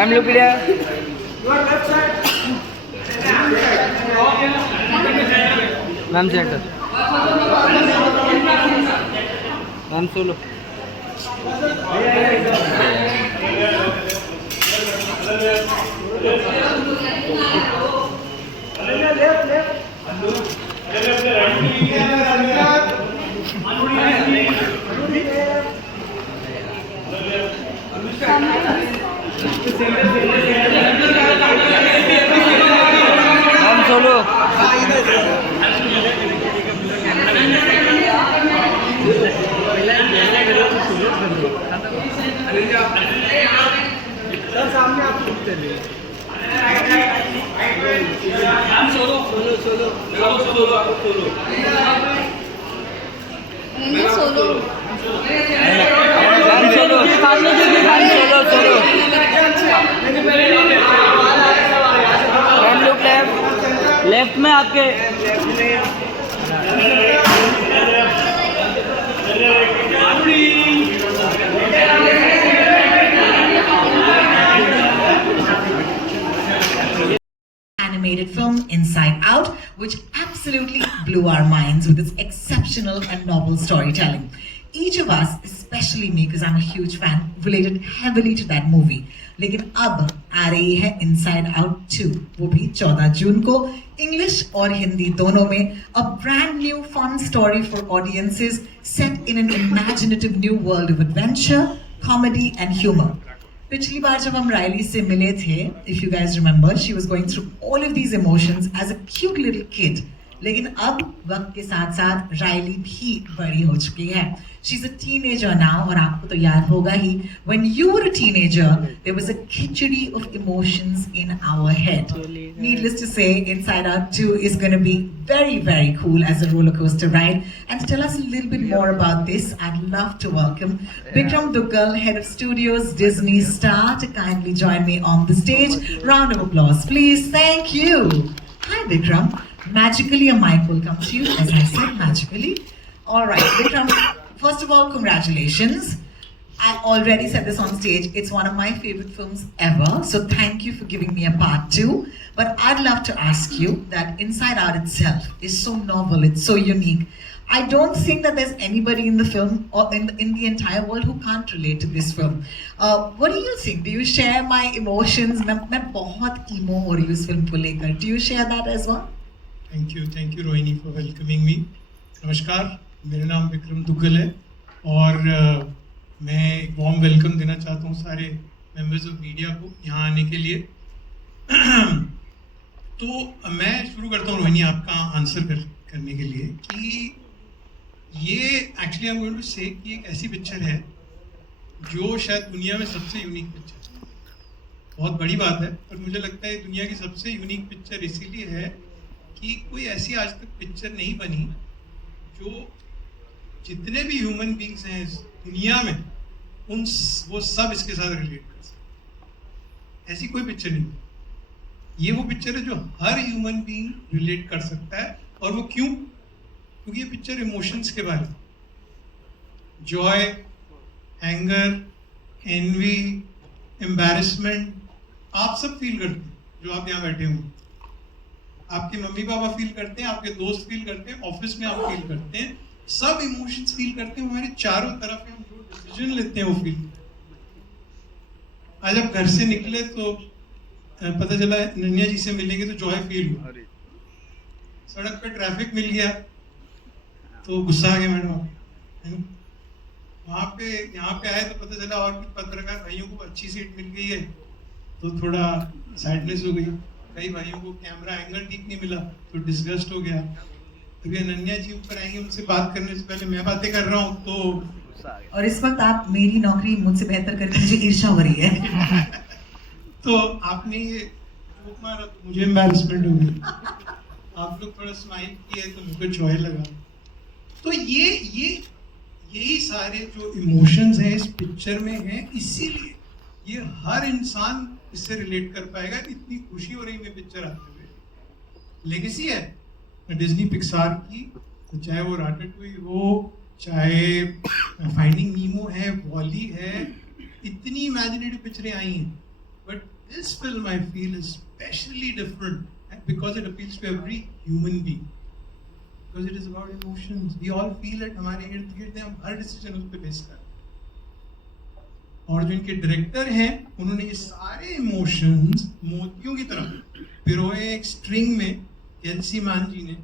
Ma'am look लिया ma'am centre ma'am solo ma'am solo सामने आप चलिए solo solo solo solo solo solo ma'am solo solo solo ma'am look left left में आपके animated film Inside Out, which absolutely blew our minds with its exceptional and novel storytelling. Each of us, especially me because I'm a huge fan, related heavily to that movie. लेकिन अब आ रही है Inside Out 2, वो भी 14 जून को English और हिंदी दोनों में. A brand new fun story for audiences set in an imaginative new world of adventure, comedy and humor. पिछली बार जब हम रायली से मिले थे, if you guys remember, she was going through all of these emotions as a cute little kid. लेकिन अब वक्त के साथ साथ रायली भी बड़ी हो चुकी है. She's a teenager now, और आपको तो याद होगा ही, when you were a teenager, there was a khichdi of emotions in our head. Needless to say, Inside Out 2 is going to be very, very cool as a roller coaster ride. And to tell us a little bit more about this, I'd love to welcome Bikram Duggal, Head of Studios, Disney Star, to kindly join me on the stage. Round of applause, please. Thank you. Hi, Bikram. Magically, a mic will come to you, as I said, magically. All right, Bikram, first of all, congratulations. I already said this on stage, it's one of my favorite films ever, so thank you for giving me a part 2. But I'd love to ask you that Inside Out itself is so novel, it's so unique. I don't think that there's anybody in the film or in the entire world who can't relate to this film. What do you think? Do you share my emotions? मैं बहुत emo हो रही हूँ इस film को लेकर. Do you share that as well? Thank you Rohini for welcoming मी. नमस्कार, मेरा नाम विक्रम दुग्गल है और मैं एक वार्म वेलकम देना चाहता हूँ सारे मेंबर्स ऑफ मीडिया को यहाँ आने के लिए. तो मैं शुरू करता हूँ रोहिणी आपका आंसर करने के लिए कि ये actually I am going to say कि एक ऐसी पिक्चर है जो शायद दुनिया में सबसे यूनिक पिक्चर है. बहुत बड़ी बात है, पर मुझे लगता है दुनिया की सबसे यूनिक पिक्चर इसीलिए है कि कोई ऐसी आज तक पिक्चर नहीं बनी जो जितने भी ह्यूमन बींग्स हैं इस दुनिया में वो सब इसके साथ रिलेट कर सकते. ऐसी कोई पिक्चर नहीं. ये वो पिक्चर है जो हर ह्यूमन बींग रिलेट कर सकता है. और वो क्यों? क्योंकि ये पिक्चर इमोशंस के बारे में, जॉय, एंगर, एनवी, एम्बैरेसमेंट, आप सब फील करते हैं जो आप यहाँ बैठे हों. आपके मम्मी पापा फील करते हैं, आपके दोस्त फील करते हैं, ऑफिस में आप फील करते हैं, सब इमोशंस फील करते हैं. हमारे चारों तरफ हम जो डिसीजन लेते हैं वो फील. आज आप घर से निकले तो पता चला नन्या जी से मिलेंगे तो जॉय फील हुआ. सड़क पे ट्रैफिक मिल गया तो गुस्सा आ गया मैडम. वहां पे यहाँ पे आए तो पता चला और कुछ पत्रकार भाइयों को अच्छी सीट मिल गई है तो थोड़ा सैडनेस हो गई. कई भाइयों को कैमरा एंगल ठीक नहीं मिला तो डिस्गस्ट हो गया. तो नन्या जी ऊपर आएंगे, उनसे बात करने से पहले मैं बातें कर रहा हूँ तो और इस वक्त आप मेरी नौकरी मुझसे बेहतर करके मुझे ईर्ष्या हो रही है. तो आपने ये जोक मारा तो मुझे एम्बैरेसमेंट हो गई. आप लोग थोड़ा स्माइल किए तो मुझे जॉय लगा. तो यही सारे जो इमोशंस हैं इस पिक्चर में हैं, इसीलिए ये हर इंसान इससे रिलेट कर पाएगा. इतनी खुशी हो रही है पिक्चर आते हुए. लेगेसी है डिज्नी पिक्सार की, तो चाहे वो राटाटूई हो, चाहे फाइंडिंग नीमो है, वॉली है, इतनी इमेजिनेटिव पिक्चरें आई हैं. But this film I feel is especially different because it appeals to every human being. Because it is about emotions. We all feel it. हमारे इर्द गिर्द हम हर डिसीजन उस पे बेस करते हैं. और जो इनके डायरेक्टर हैं, उन्होंने ये सारे इमोशंस मोतियों की तरह पिरोए एक स्ट्रिंग में. एलसी मान जी ने,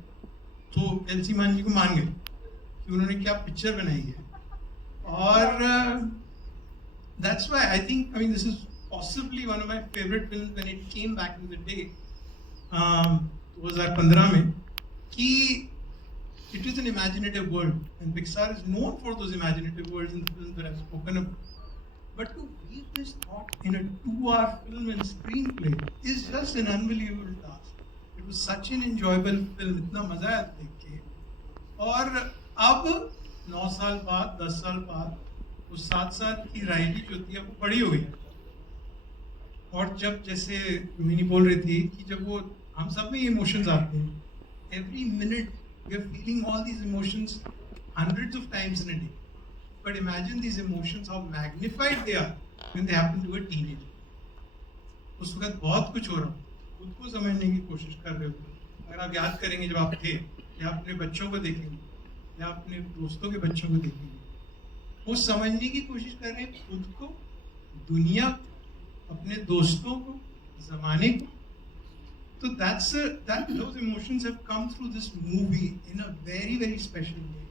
तो एलसी मान जी को मान गए कि उन्होंने क्या पिक्चर बनाई है. और that's why I think, I mean, this is possibly one of my favorite films when it came back in the day. 2015 में, कि it is an imaginative world, and Pixar is known for those imaginative worlds in the films that I've spoken of. But to weave this thought in a 2-hour film and screenplay is just an unbelievable task. It was such an enjoyable film, इतना मजा आया देख के. और अब 9 साल बाद, 10 साल बाद, वो 7 साल की राइली जो थी अब बड़ी हो गई. और जब जैसे रोहिणी बोल रही थी कि जब वो हम सब में इमोशंस आते हैं, every minute we are feeling all these emotions hundreds of times in a day. But imagine these emotions, how magnified they are when they happen to a teenager. उस वक्त बहुत कुछ हो रहा हो, खुद को समझने की कोशिश कर रहे हो. अगर आप याद करेंगे जब आप थे, या अपने बच्चों को देखेंगे, या अपने दोस्तों के बच्चों को देखेंगे, वो समझने की कोशिश कर रहे हैं खुद को, दुनिया, अपने दोस्तों को, जमाने को. So those emotions have come through this movie in a very, very special way.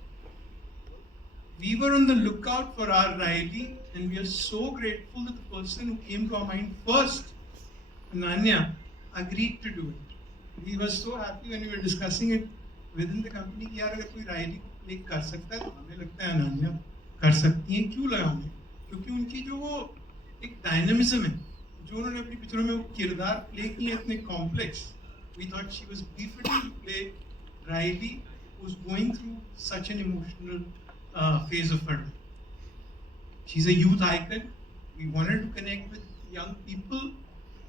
We were on the lookout for our Riley, and we are so grateful that the person who came to our mind first, Ananya, agreed to do it. We were so happy when we were discussing it within the company कि यार अगर कोई Riley को play कर सकता है तो हमें लगता है अनन्या कर सकती हैं. क्यों लगा हमें? क्योंकि उनकी जो वो एक डायनामिज्म है, जो उन्होंने अपनी पिक्चरों में वो किरदार प्ले किए इतने complex. We thought she was befitting to play Riley, who's going through such an emotional phase of her life. She's a youth icon. We wanted to connect with young people,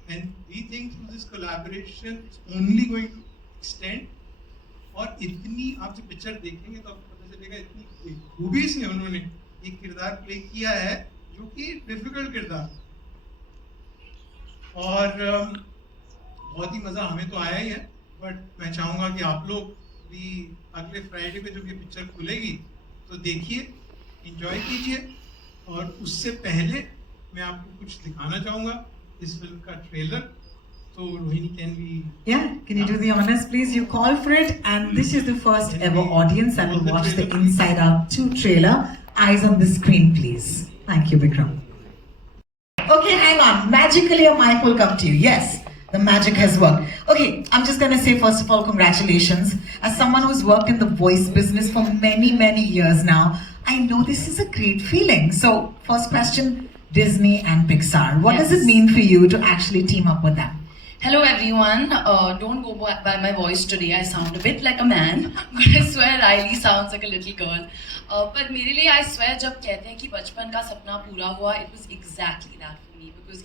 and we think through this collaboration it's only going to extend. और इतनी आप जब picture देखेंगे तो आपको पता चलेगा इतनी खूबी से उन्होंने एक किरदार प्ले किया है जो कि डिफिकल्ट किरदार. और बहुत ही मज़ा हमें तो आया ही है. बट मैं चाहूँगा कि आप लोग भी अगले फ्राइडे पे जब ये पिक्चर खुलेगी तो देखिए, एंजॉय कीजिए. और उससे पहले मैं आपको कुछ दिखाना चाहूँगा इस फिल्म का ट्रेलर. तो Rohini, can you do the honors please? You call for it, and this is the first ever audience that will watch the Inside Out 2 trailer. Eyes on the screen please. Thank you, Vikram. Okay, hang on. Magically a mic will come to you. Yes, the magic has worked. Okay, I'm just gonna say first of all, congratulations. As someone who's worked in the voice business for many, many years now, I know this is a great feeling. So, first question, Disney and Pixar. What does it mean for you to actually team up with them? Hello everyone, don't go by my voice today, I sound a bit like a man, but I swear Riley sounds like a little girl. But मेरे लिए I swear जब कहते हैं कि बचपन का सपना पूरा हुआ, it was exactly that for me, because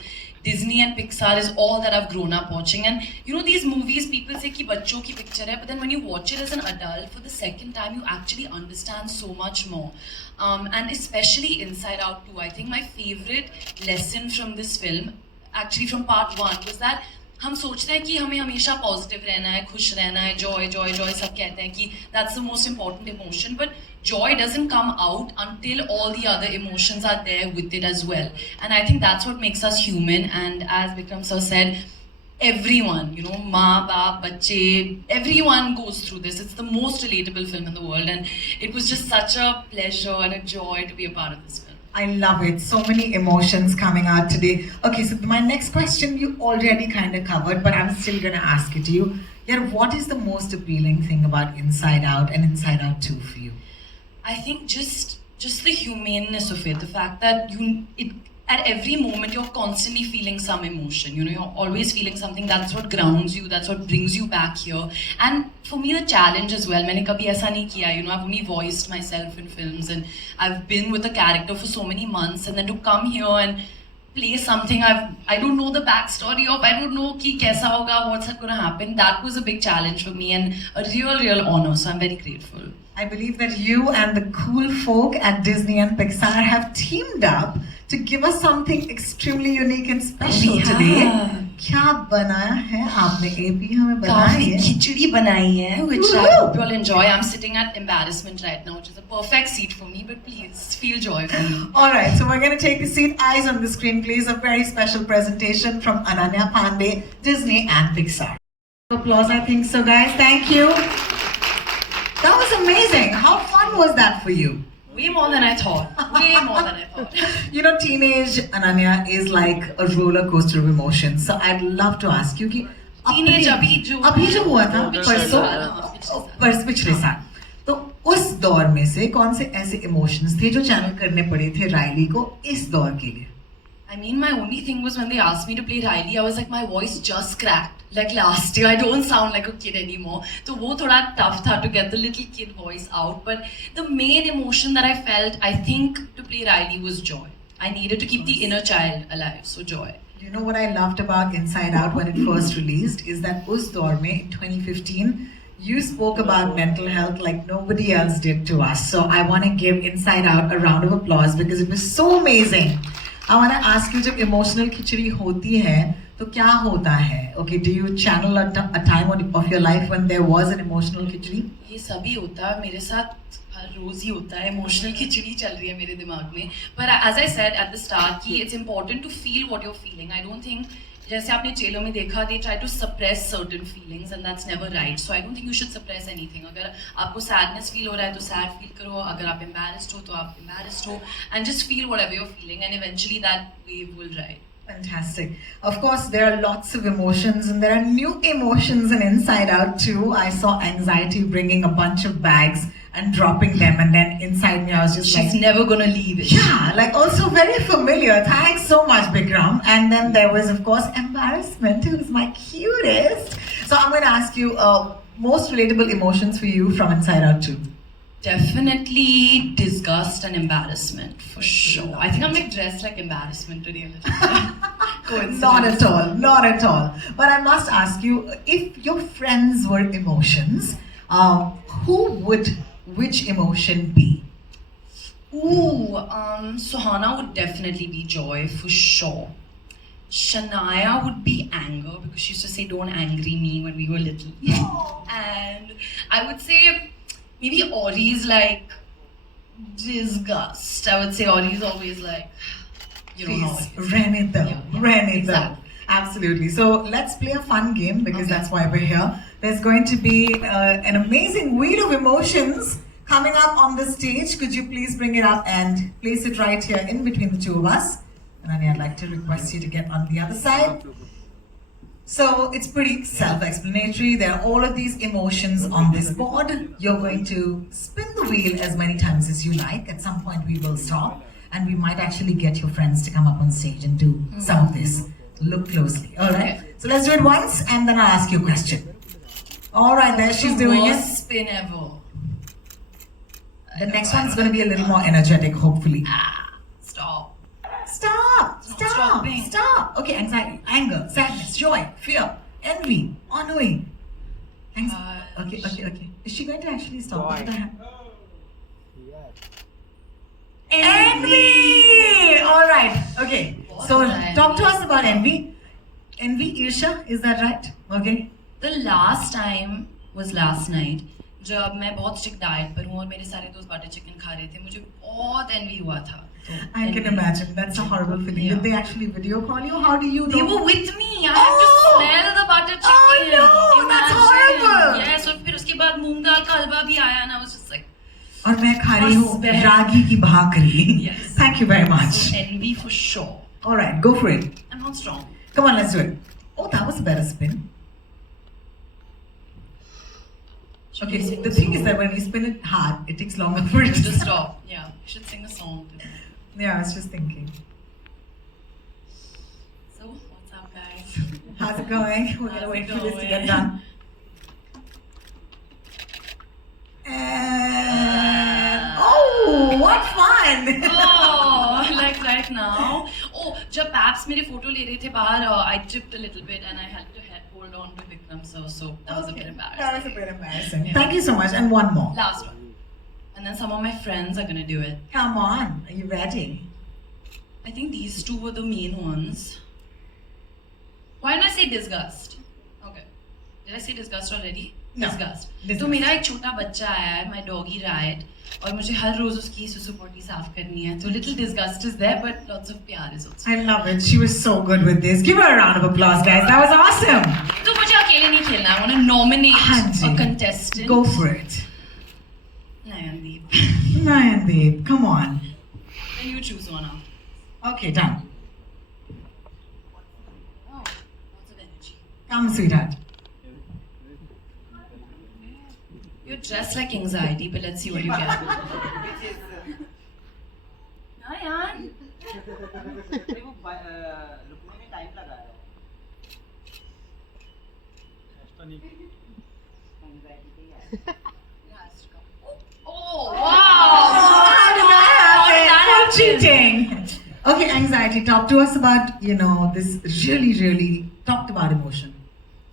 Disney and Pixar is all that I've grown up watching. And you know, these movies, people say कि बच्चों की picture है, but then when you watch it as an adult for the second time, you actually understand so much more. And especially Inside Out 2, I think my favorite lesson from this film, actually from part 1, was that हम सोचते हैं कि हमें हमेशा positive रहना है, खुश रहना है, जॉय जॉय जॉय सब कहते हैं कि that's the most important emotion, but joy doesn't come out until all the other emotions are there with it as well. And I think that's what makes us human. And as Vikram sir said, everyone, you know, maa, baap, bacche, everyone goes through this. It's the most relatable film in the world, and it was just such a pleasure and a joy to be a part of this film. I love it. So many emotions coming out today. Okay, so my next question you already kind of covered, but I'm still going to ask it to you. Yeah, what is the most appealing thing about Inside Out and Inside Out 2 for you? I think just the humaneness of it, the fact that at every moment you're constantly feeling some emotion, you know, you're always feeling something. That's what grounds you, that's what brings you back here. And for me, the challenge as well, मैंने कभी ऐसा नहीं किया, you know, I've only voiced myself in films and I've been with a character for so many months, and then to come here and play something I don't know the backstory of, I don't know कि कैसा होगा, what's going to happen. That was a big challenge for me and a real honor, so I'm very grateful. I believe that you and the cool folk at Disney and Pixar have teamed up to give us something extremely unique and special Yeah. today. क्या बनाया है आपने AP हमें बताया काफी है खिचड़ी बनाई है, which I Woo! hope you'll enjoy. I'm sitting at embarrassment right now, which is a perfect seat for me. But please feel joy for me. All right, so we're going to take a seat. Eyes on the screen, please. A very special presentation from Ananya Pandey, Disney and Pixar. Applause, I think so, guys. Thank you. That was amazing. How fun was that for you? Way more than I thought. Way more than I thought. You know, teenage Ananya is like a roller coaster of emotions. So I'd love to ask you कि Teenage अभी जो हुआ था पिछले परसों साल, पिछले साल, तो उस दौर में से कौन से ऐसे इमोशंस थे जो चैनल करने पड़े थे राइली को इस दौर के लिए? I mean, my only thing was when they asked me to play Riley, I was like, my voice just cracked. Like last year, I don't sound like a kid anymore. So वो थोड़ा tough था to get the little kid voice out. But the main emotion that I felt, I think, to play Riley was joy. I needed to keep the inner child alive, so joy. You know what I loved about Inside Out when it first released is that उस दौर में in 2015 you spoke about mental health like nobody else did to us. So I want to give Inside Out a round of applause because it was so amazing. I want to ask you, जब emotional खिचड़ी होती है तो क्या होता है? Okay, do you channel a time of your life when there was an emotional खिचड़ी? ये सभी होता है मेरे साथ हर रोज ही होता है इमोशनल खिचड़ी चल रही है मेरे दिमाग में पर as I said at the start कि it's important to feel what you are feeling I don't think जैसे आपने जेलों में देखा they try to suppress certain feelings and that's never right so I don't think you should suppress anything अगर आपको sadness feel हो रहा है तो सैड फील करो अगर आप एम्बैरेस्ड हो तो आप एम्बैरेस्ड हो and just feel whatever you are feeling and eventually that wave will ride Fantastic. Of course, there are lots of emotions and there are new emotions in Inside Out too. I saw anxiety bringing a bunch of bags and dropping them and then inside me I was just she's like, never gonna leave it yeah, like also very familiar. Thanks so much, Bikram. And then there was of course embarrassment, who's my cutest. So I'm going to ask you most relatable emotions for you from Inside Out too. Definitely disgust and embarrassment for sure. I think I'm like dressed like embarrassment today a little bit. Coincidence. Not at all, not at all. But I must ask you, if your friends were emotions, who would which emotion be? Ooh, Suhana would definitely be joy for sure. Shania would be anger because she used to say don't angry me when we were little. And I would say maybe Ori's like disgust. I would say Ori's always like, you don't know. Please, Renita, Yeah, Renita. exactly. Absolutely. So let's play a fun game because Okay. that's why we're here. There's going to be an amazing wheel of emotions coming up on the stage. Could you please bring it up and place it right here in between the two of us? And then I'd like to request you to get on the other side. So it's pretty self-explanatory. There are all of these emotions on this board. You're going to spin the wheel as many times as you like. At some point we will stop and we might actually get your friends to come up on stage and do some of this. Look closely. All right. Okay. So let's do it once and then I'll ask you a question. All right, there she's doing it. Worst spin ever. The next one is going to be a little more energetic, hopefully. Stop. Stop! It's not Stop! stopping. Stop! Okay, anxiety, anger, sadness, joy, fear, envy, ennui. Okay. Is she going to actually stop? Look at the hand. Envy! Alright, okay. What So, is that? talk to us about envy. Envy, Irsha, is that right? Okay. The last time was last night. जब मैं बहुत strict diet पर हूँ और मेरे सारे दोस्त butter chicken खा रहे थे मुझे बहुत एनवी हुआ था I can imagine. That's a horrible feeling. Yeah. Did they actually video call you? How do you know? They were with me. I had to Oh! smell the butter chicken. Oh, no, that's horrible. Yes, और फिर उसके बाद मूंग दाल का हलवा भी आया ना. I was just like, और मैं खा रही हूँ Husband. रागी की भाकरी. Yes. Thank you very much. so envy for sure. All right, go for it. I'm not strong. Come on, let's do it. Oh, that was a better spin. Okay, the thing is that when you spin it hard, it takes longer for it to Just stop. Yeah, you should sing a song. Yeah, I was just thinking. So, what's up, guys? How's it going? We're gonna How's wait it for this to get going? done. And oh, what fun! Oh, like right now. Oh, जब Paps मेरे photo ले रहे थे बाहर, I tripped a little bit and I had to hold on to Vikram, so that was a bit embarrassing. That was a bit embarrassing. Yeah. Thank you so much. And one more. Last one. and then some of my friends are gonna do it. Come on, are you ready? I think these two were the main ones. Why didn't I say disgust? Okay. Did I say disgust already? No. Disgust. Disgust. तो मेरा एक छोटा बच्चा आया है, my doggy Riot, और मुझे हर रोज उसकी सुसु पोटी साफ करनी है. So little disgust is there, but lots of प्यार is also. I love it. She was so good with this. Give her a round of applause, guys. That was awesome. तो मुझे अकेले नहीं खेलना. I want to nominate हाँ जी. a contestant. Go for it. Nayandeep. Nayandeep, come on. Then you choose one out. Okay, done. Oh, lots of energy. Come, sweetheart. You're dressed like anxiety, but let's see what you get. Nayan. रुकने में time लगा है Oh, wow. How did that How did that happen? happen? Cheating. Okay, anxiety. Talk to us about, this really talked about emotion.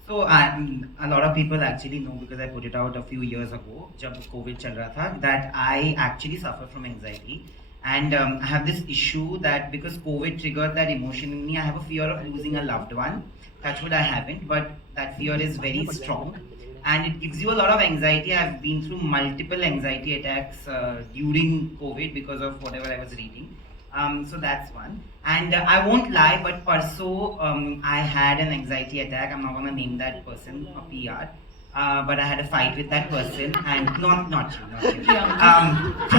So a lot of people actually know because I put it out a few years ago, जब COVID चल रहा था, that I actually suffer from anxiety, and I have this issue that because COVID triggered that emotion in me, I have a fear of losing a loved one. Touch wood, I haven't, but that fear is very strong, and it gives you a lot of anxiety. I've been through multiple anxiety attacks during COVID because of whatever I was reading. So that's one. And I won't lie, but Parso, I had an anxiety attack. I'm not gonna name that person a PR. But I had a fight with that person, and not you.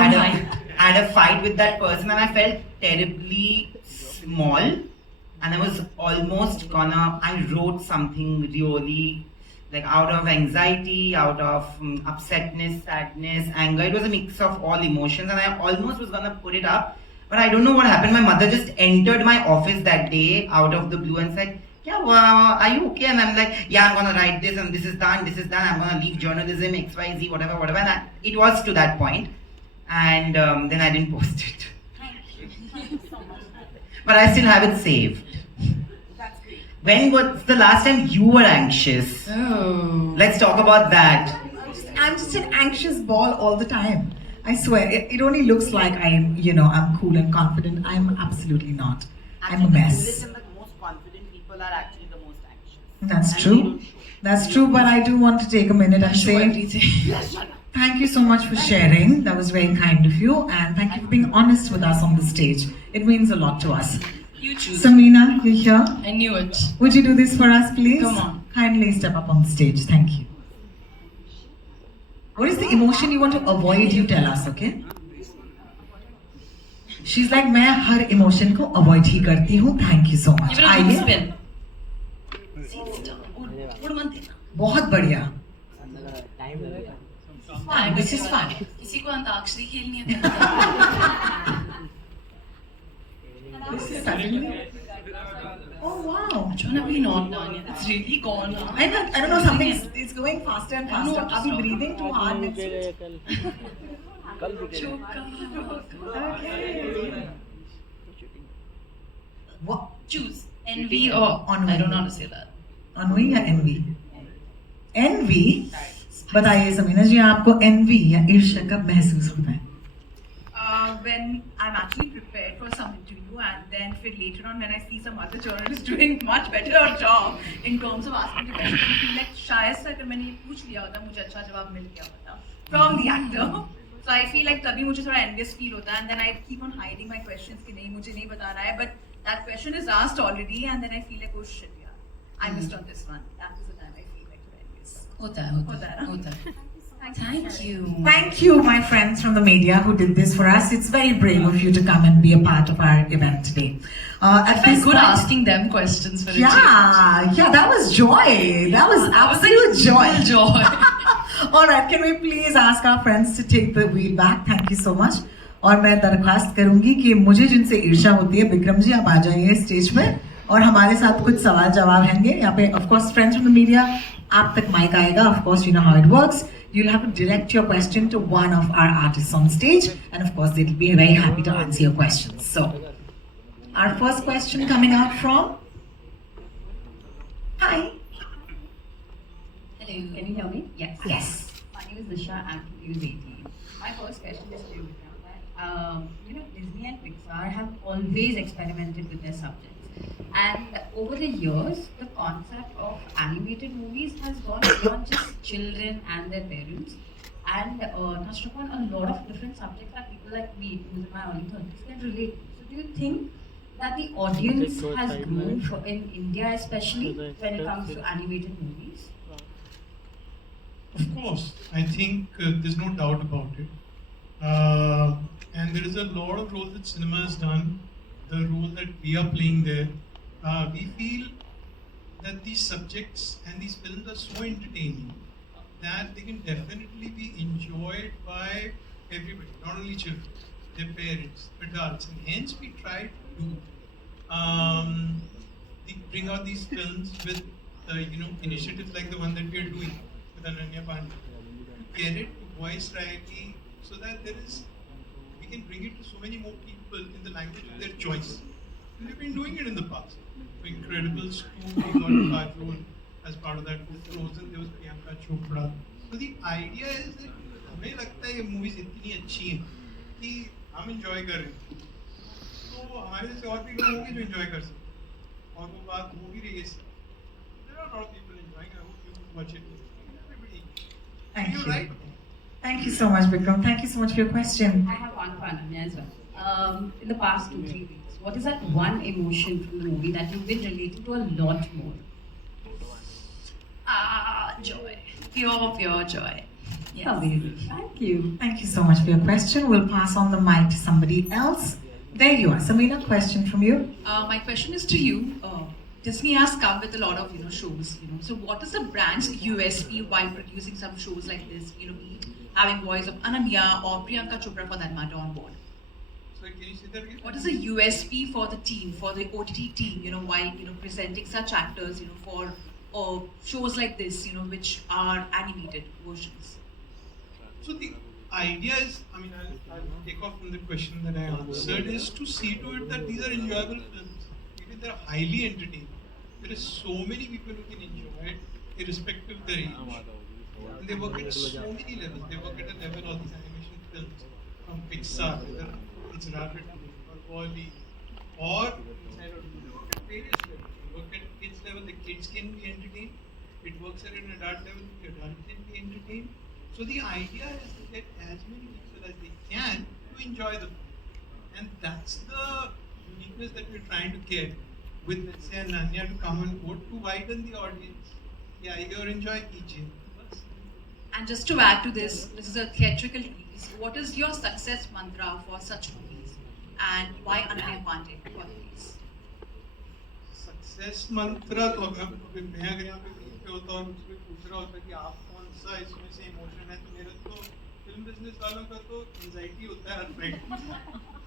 I had a fight with that person, and I felt terribly small, and I was almost gonna. I wrote something really like out of anxiety, out of upsetness, sadness, anger. It was a mix of all emotions, and I almost was gonna put it up. But I don't know what happened. My mother just entered my office that day out of the blue and said, "Yeah, are you okay?" And I'm like, "Yeah, I'm gonna write this, and this is done. I'm gonna leave journalism, XYZ, whatever." And it was to that point, and then I didn't post it. But I still have it saved. When was the last time you were anxious? Oh. Let's talk about that. I'm just an anxious ball all the time. I swear, it only looks like I'm cool and confident. I'm absolutely not. I'm a mess. The most confident people are actually the most anxious. That's true. That's true, but I do want to take a minute and Show say everything. thank you so much for sharing. That was very kind of you, and thank you for being honest with us on the stage. It means a lot to us. You choose. Samina, you're here. I knew it. Would you do this for us, please? Come on. Kindly step up on the stage. Thank you. What is the emotion you want to avoid? You tell us, okay? She's like, मैं हर emotion को avoid ही करती हूँ. Thank you so much. Give it a good आइए. spin. See, it's done. Good month. बहुत बढ़िया. Time लगेगा Fine, This is fun. किसी को अंताक्षरी खेलनी है तो बताओ. This is suddenly. Oh wow. Which one have we not done yet? It's really gone now. I don't know, something is going faster and I don't know faster. what to Are we stop. breathing too hard next to it? कल रुकेगा Okay. What? Choose envy or Ennui. I don't know how to say that. Ennui या envy? Envy? बताइए समीना जी, आपको envy या ईर्ष्या कब महसूस होता है? When I'm actually prepared for some interview and then later on when I see some other journalist doing much better job in terms of asking the question, I feel like शायद से अगर मैंने ये पूछ लिया होता मुझे अच्छा जवाब मिल गया होता from the actor. So I feel like तभी मुझे थोड़ा envious feel होता है and then I keep on hiding my questions कि नहीं मुझे नहीं बता रहा है, but that question is asked already and then I feel like oh shit yeah I missed on this one. That is the time I feel like envious. होता है. Thank you. Thank you, my friends from the media who did this for us. It's very brave of you to come and be a part of our event today. I At felt this good point- asking them questions for a Yeah, that was joy. That was absolute joy. change. Joy. All right, can we please ask our friends to take the wheel back? Thank you so much. और मैं दरख्वास्त करूंगी कि मुझे जिनसे ईर्ष्या होती है, विक्रम जी आप आ जाइए स्टेज पे और हमारे साथ कुछ सवाल जवाब होंगे यहाँ पे. Of course, friends from the media, आप तक माइक आएगा. Of course, you know how it works. You'll have to direct your question to one of our artists on stage, and of course, they'll be very happy to answer your questions. So, our first question coming out from. Hi. Hello. Can you hear me? Yes. Yes. My name is Disha and he is 18. My first question is to you, Vikram, that Disney and Pixar have always experimented with their subjects. And over the years, the concept of animated movies has gone beyond just children and their parents and touched upon a lot of different subjects that people like me, who's in my early 30s, can relate to. So do you think that the audience has grown in India, especially when it comes to animated movies? Of course, I think there's no doubt about it. And there is a lot of role that cinema has done, the role that we are playing there. We feel that these subjects and these films are so entertaining that they can definitely be enjoyed by everybody, not only children, their parents, adults, and hence we try to do bring out these films with initiatives like the one that we are doing with Ananya Pandey to get it to voice Riley so that we can bring it to so many more people in the language of their choice. And we've been doing it in the past. For Incredibles 2, we got Kajol as part of that. With Frozen, there was Priyanka Chopra. So the idea is that हमें लगता है ये movies इतनी अच्छी हैं कि हम enjoy कर रहे हैं. तो हमारे जैसे और भी लोग होंगे जो enjoy कर सकते हैं. और वो बात हो भी रही है. There are a lot of people enjoying. I hope you watch it. Everybody. Thank You're you. right. Thank you so much, Vikram. Thank you so much for your question. I have one for Ananya as well. In the past 2-3 weeks, what is that one emotion from the movie that you've been relating to a lot more? Joy. Pure joy. Yes. Amazing. Thank you. Thank you so much for your question. We'll pass on the mic to somebody else. There you are. Samina, question from you. My question is to you. Disney has come with a lot of shows. So what is the brand's USP while producing some shows like this? Be it having voice of Ananya or Priyanka Chopra for that matter on board. So can you say that again? What is the USP for the team, for the OTT team? While presenting such actors, for shows like this, which are animated versions. So the idea is, I'll take off from the question that I answered, is to see to it that these are enjoyable films. Even they're highly entertaining. There are so many people who can enjoy it, irrespective of their age. And they work at so many levels. They work at a level of these animation films from Pixar, whether it's Ratatouille or Wall-E, or inside of they work at various levels. They work at kids level, the kids can be entertained. It works at an adult level, the adult can be entertained. So the idea is to get as many people as they can to enjoy the film. And that's the uniqueness that we're trying to get with, let's say, Ananya to come on board to widen the audience. Yeah, you enjoy each. And just to add to this is a theatrical release. What is your success mantra for such movies? And why Ananya Pandey for these? Success mantra तो मैं अगर यहाँ पे होता और मुझसे पूछ रहा होता कि आप कौन सा इसमें से इमोशन है तो मेरा तो फिल्म बिजनेस वालों का तो एंजाइटी होता है हर फ्राइडे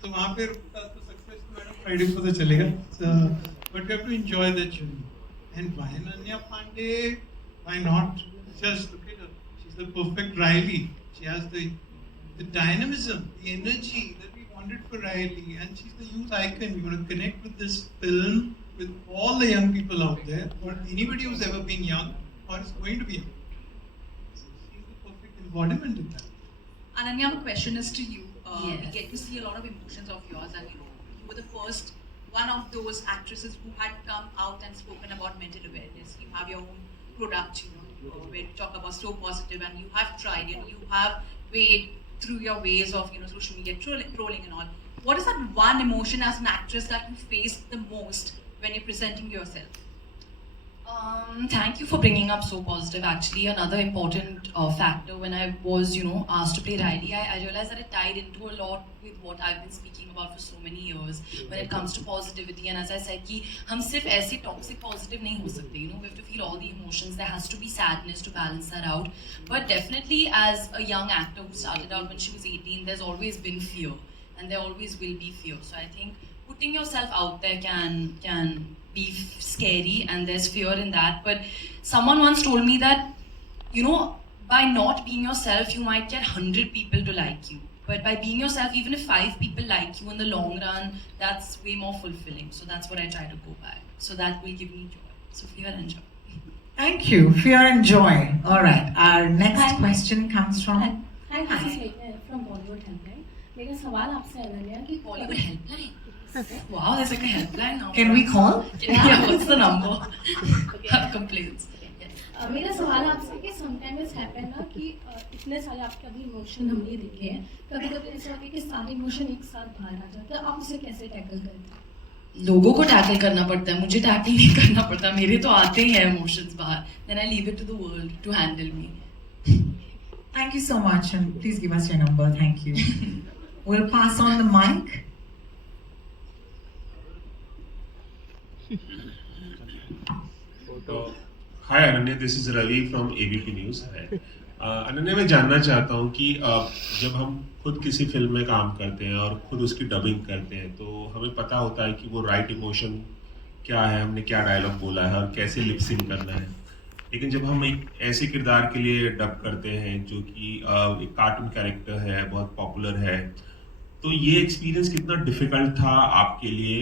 तो वहाँ पे रुकता तो सक्सेस तो मैडम फ्राइडे को पता चलेगा but you have to enjoy that journey and why Ananya Pandey, why not? Just look at her, she's the perfect Riley. She has the dynamism, the energy that we wanted for Riley, and she's the youth icon. We're going to connect with this film with all the young people out there, or anybody who's ever been young or is going to be young. She's the perfect embodiment of that. Ananya, my question is to you. Yes. We get to see a lot of emotions of yours, and you were the first one of those actresses who had come out and spoken about mental awareness. You have your own product, where you talk about So Positive, and you have tried, you have weighed through your ways of social media trolling and all. What is that one emotion as an actress that you face the most when you're presenting yourself? Thank you for bringing up So Positive. Actually, another important factor when I was, asked to play Riley, I realized that it tied into a lot with what I've been speaking about for so many years when it comes to positivity. And as I said, कि हम सिर्फ ऐसे toxic positive नहीं हो सकते. We have to feel all the emotions. There has to be sadness to balance that out. But definitely, as a young actor who started out when she was 18, there's always been fear, and there always will be fear. So I think putting yourself out there can be scary, and there's fear in that. But someone once told me that, by not being yourself, you might get 100 people to like you. But by being yourself, even if 5 people like you in the long run, that's way more fulfilling. So that's what I try to go by. So that will give me joy. So fear and joy. Thank you. Fear and joy. All right. Our next Hi. question comes from. Hi, this is Meghna from Bollywood Helpline. मेरा सवाल आपसे अनन्या कि Bollywood helpline. Wow, there's like a helpline now. Can we call? Yeah, what's the number? Complaints. मेरा सवाल आपसे कि sometimes happen ना कि इतने सारे आपके अभी इमोशन हमने देखे हैं, कभी कभी ऐसा होता है कि सारे इमोशन एक साथ बाहर आ जाते हैं, आप उसे कैसे टैकल करते हैं? लोगों को टैकल करना पड़ता है, मुझे टैकल नहीं करना पड़ता, मेरे तो आते ही हैं इमोशंस बाहर. Then I leave it to the world to handle me. Thank you so much, and please give us your number. Thank you. We'll pass on the mic. Hi Ananya, this is Ravi from ABP news. Ananya, मैं जानना चाहता हूँ कि जब हम खुद किसी film में काम करते हैं और खुद उसकी डबिंग करते हैं तो हमें पता होता है कि वो राइट इमोशन क्या है, हमने क्या डायलॉग बोला है और कैसे लिपसिंग करना है. लेकिन जब हम एक ऐसे किरदार के लिए डब करते हैं जो कि एक कार्टून कैरेक्टर है, बहुत पॉपुलर है, तो ये एक्सपीरियंस कितना डिफिकल्ट था आपके लिए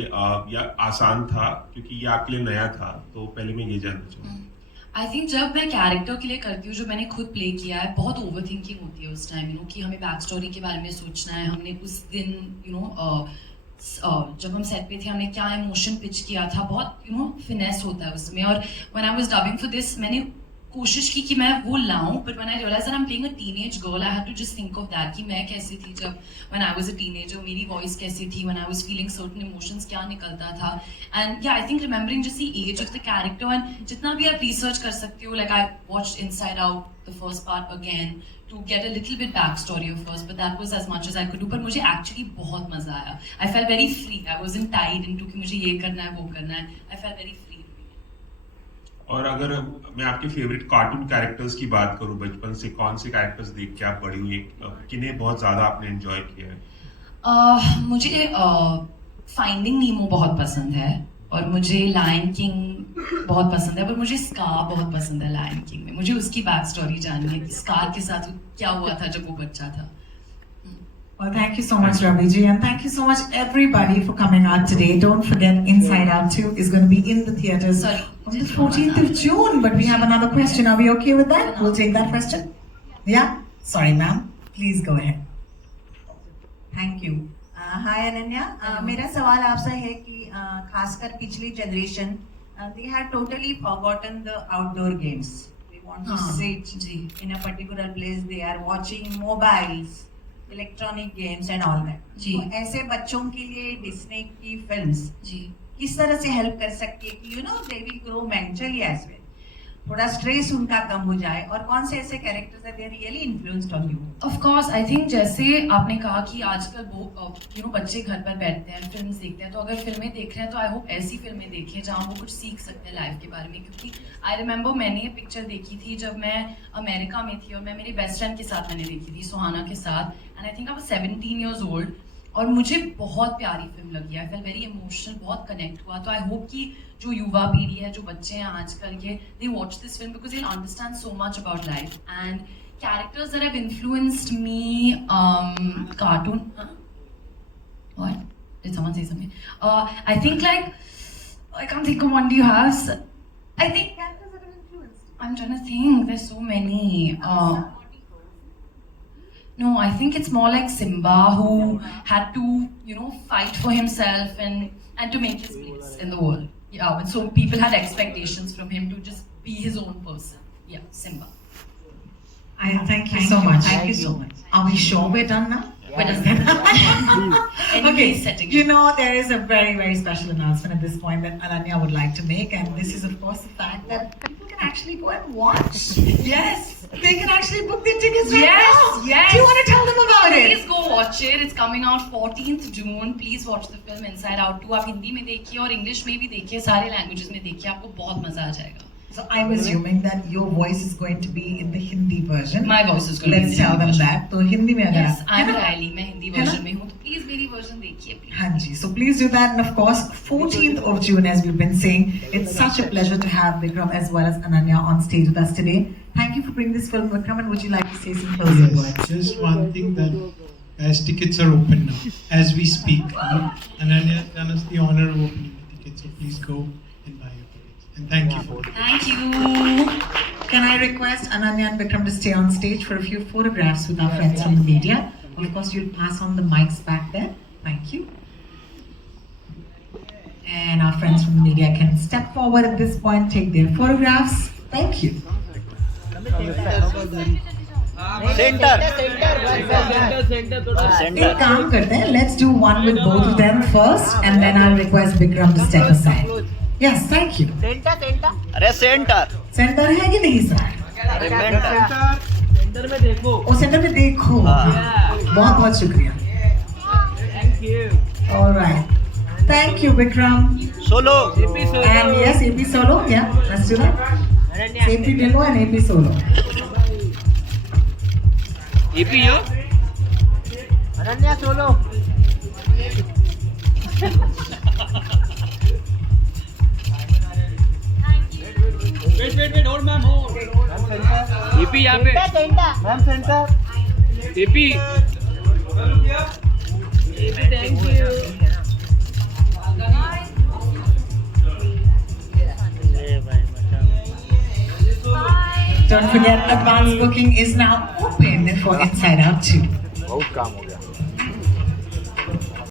या आसान था, क्योंकि ये आपके लिए नया था? तो पहले मैं ये जानना चाहूँगा. आई थिंक जब मैं कैरेक्टर के लिए करती हूँ जो मैंने खुद प्ले किया है, बहुत ओवर थिंकिंग होती है उस टाइम, कि हमें बैक स्टोरी के बारे में सोचना है. हमने उस दिन जब हम सेट पे थे हमने क्या इमोशन पिच किया था, बहुत फिनेस होता है उसमें. और when I was dubbing for this मैंने कोशिश की कि मैं वो लाऊं, but when I realize that I am playing a teenage girl, I had to just think of that कि मैं कैसे थी जब when I was a teenager, मेरी वॉइस कैसी थी, when I was feeling certain emotions क्या निकलता था. And yeah I think remembering just the age of the character, and जितना भी आप रिसर्च कर सकते हो, like I watched inside out the first part again to get a little bit backstory of course, but that was as much as I could do. पर मुझे actually बहुत मजा आया. I felt very free. I wasn't tied into कि मुझे ये करना है वो करना है. I felt very free. और अगर मैं आपके फेवरेट कार्टून कैरेक्टर्स की बात करूं, बचपन से कौन से कैरेक्टर्स देख के आप बड़ी हुई, किन्हें बहुत ज्यादा आपने एंजॉय किया है? मुझे फाइंडिंग नीमो बहुत पसंद है, और मुझे लायन किंग बहुत पसंद है, पर मुझे स्कार बहुत पसंद है लायन किंग में. मुझे उसकी बैक स्टोरी जाननी है कि स्कार के साथ क्या हुआ था जब वो बच्चा था. Well, thank you so much, Ravi ji, and thank you so much everybody for coming out today. Don't forget, Inside Out 2 is going to be in the theaters on the 14th of June. But we have another question. Are we okay with that? We'll take that question. Yeah? Sorry, ma'am. Please go ahead. Thank you. Hi Ananya, मेरा सवाल आपसे है कि खासकर पिछली generation they had totally forgotten the outdoor games. They want to sit in a particular place. They are watching mobiles, electronic games and all that. जी. तो ऐसे बच्चों के लिए डिस्नी की फिल्म्स किस तरह से हेल्प कर सकती है कि they will grow mentally as well, थोड़ा स्ट्रेस उनका कम हो जाए, और कौन से ऐसे कैरेक्टर्स हैं they are really influenced on you? Of course, I think जैसे आपने कहा कि आजकल वो बच्चे घर पर बैठते हैं, फिल्म देखते हैं, तो अगर फिल्में देख रहे हैं तो आई होप ऐसी फिल्में देखें जहाँ वो कुछ सीख सकते हैं लाइफ के बारे में. क्योंकि आई रिमेंबर मैंने ये पिक्चर देखी थी जब मैं अमेरिका में थी, और मैं मेरी बेस्ट फ्रेंड के साथ मैंने देखी थी, सुहाना के साथ, and I think I was 17 years old, और मुझे बहुत प्यारी फिल्म लगी. आई फेल वेरी इमोशनल, बहुत कनेक्ट हुआ. तो आई होप कि जो युवा पीढ़ी है, जो बच्चे हैं आजकल के, they watch this film because they understand so much about life. And characters that have influenced me, cartoon, what did someone से something? I think like I can't think of one. Do you have? I think characters that have influenced. I'm trying to think. There's so many. No, I think it's more like Simba, who had to, fight for himself and to make his place in the world. Yeah, and so people had expectations from him to just be his own person. Yeah, Simba. Thank you so much. Thank you so much. Are we sure we're done now? We're done. Okay, setting. There is a very, very special announcement at this point that Ananya would like to make, and this is, of course, the fact that people can actually go and watch. Yes. They can actually book their tickets right Yes, now. yes. Do you want to tell them about it? Please go watch it. It's coming out 14th June. Please watch the film Inside Out 2. आप हिंदी में देखिए और English में भी देखिए, सारे languages में देखिए, आपको बहुत मजा आ जाएगा. So I'm assuming that your voice is going to be in the Hindi version. My voice is going to be in Let's the tell Hindi them version. that. तो हिंदी में अगर Yes, आप- I'm है ना? Riley. मैं हिंदी है ना? Version में हूँ, तो प्लीज मेरी वर्जन देखिए. Please. हाँ जी, so please do that, and of course 14th of June, as we've been saying, it's such a pleasure to have Vikram as well as Ananya on stage with us today. Thank you for bringing this film, Vikram, and would you like to say some closing words? Just one thing, that as tickets are open now, as we speak, Ananya has done us the honor of opening the tickets, so please go and buy your tickets. Thank you. Thank you. Can I request Ananya and Vikram to stay on stage for a few photographs with our friends from the media? Of course, you'll pass on the mics back there. Thank you. And our friends from the media can step forward at this point, take their photographs. Thank you. एक काम करते हैं, let's do one with both of them first, and then I'll request Vikram to step aside. Yes, thank you. अरे centre centre है कि नहीं sir? अरे mentor centre में देखो ओ सेंटर में देखो। बहुत बहुत शुक्रिया। Thank you All right. Thank you, Vikram. Solo And yes, AP solo. Yeah, let's do that. AP Dillo and AP solo. EP yo Ananya solo wait hold ma'am hold EP यहां पे ma'am centre EP thank you Don't forget, advance booking is now open for Inside Out 2. बहुत काम हो गया